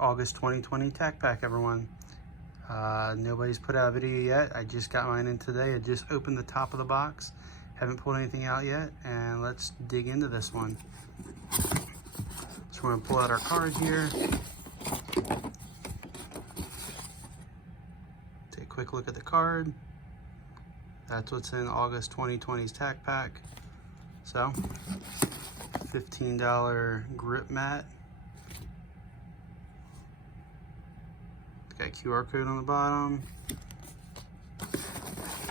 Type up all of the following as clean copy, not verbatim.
August 2020 TacPack, everyone. Nobody's put out a video yet. I just got mine in today. I just opened the top of the box. Haven't pulled anything out yet, and let's dig into this one. So we're gonna pull out our card here. Take a quick look at the card. That's what's in August 2020's TacPack. So, $15 grip mat. Got a QR code on the bottom.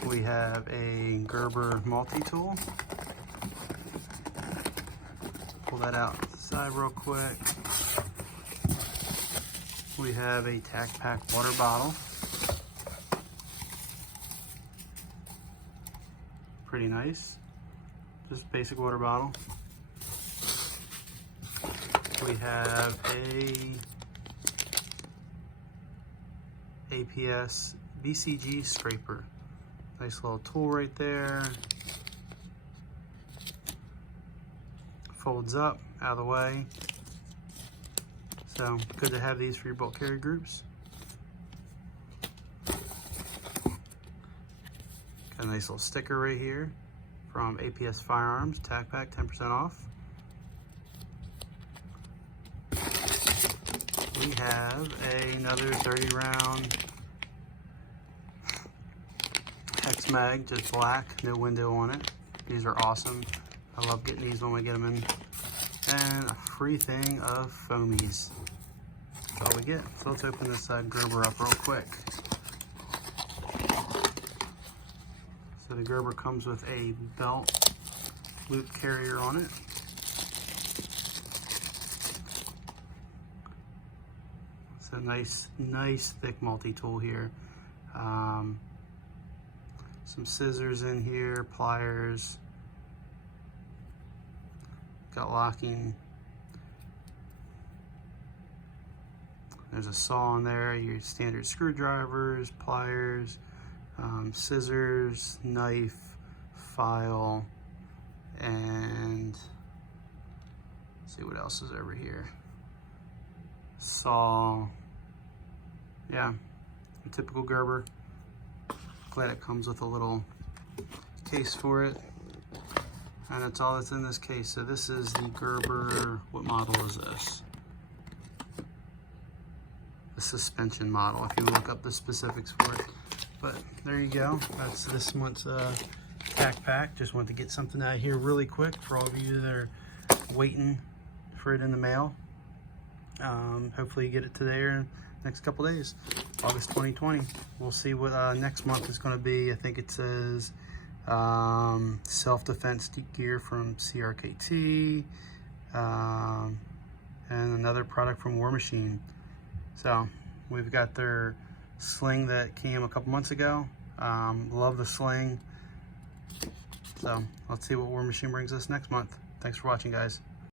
We have a Gerber multi-tool. Pull that out to the side real quick. We have a TacPack water bottle. Pretty nice. Just basic water bottle. We have a APS BCG scraper. Nice little tool right there. Folds up out of the way. So good to have these for your bulk carry groups. Got a nice little sticker right here from APS Firearms, TacPack, 10% off. We have another 30 round Hex mag, just black, no window on it. These are awesome. I love getting these when we get them in. And a free thing of foamies. That's all we get. So let's open this Gerber up real quick. So the Gerber comes with a belt loop carrier on it. It's a nice thick multi-tool here. Some scissors in here, pliers. Got locking. There's a saw in there, your standard screwdrivers, pliers, scissors, knife, file, and let's see what else is over here. Saw. Yeah, a typical Gerber. Glad it comes with a little case for it. And that's all that's in this case. So this is the Gerber, what model is this? The suspension model, if you look up the specifics for it. But there you go, that's this month's TacPack. Just wanted to get something out of here really quick for all of you that are waiting for it in the mail. Hopefully you get it today or next couple days. August 2020. We'll see what next month is going to be. I think it says self-defense gear from CRKT, and another product from War Machine. So we've got their sling that came a couple months ago. Love the sling. So let's see what War Machine brings us next month. Thanks for watching, guys.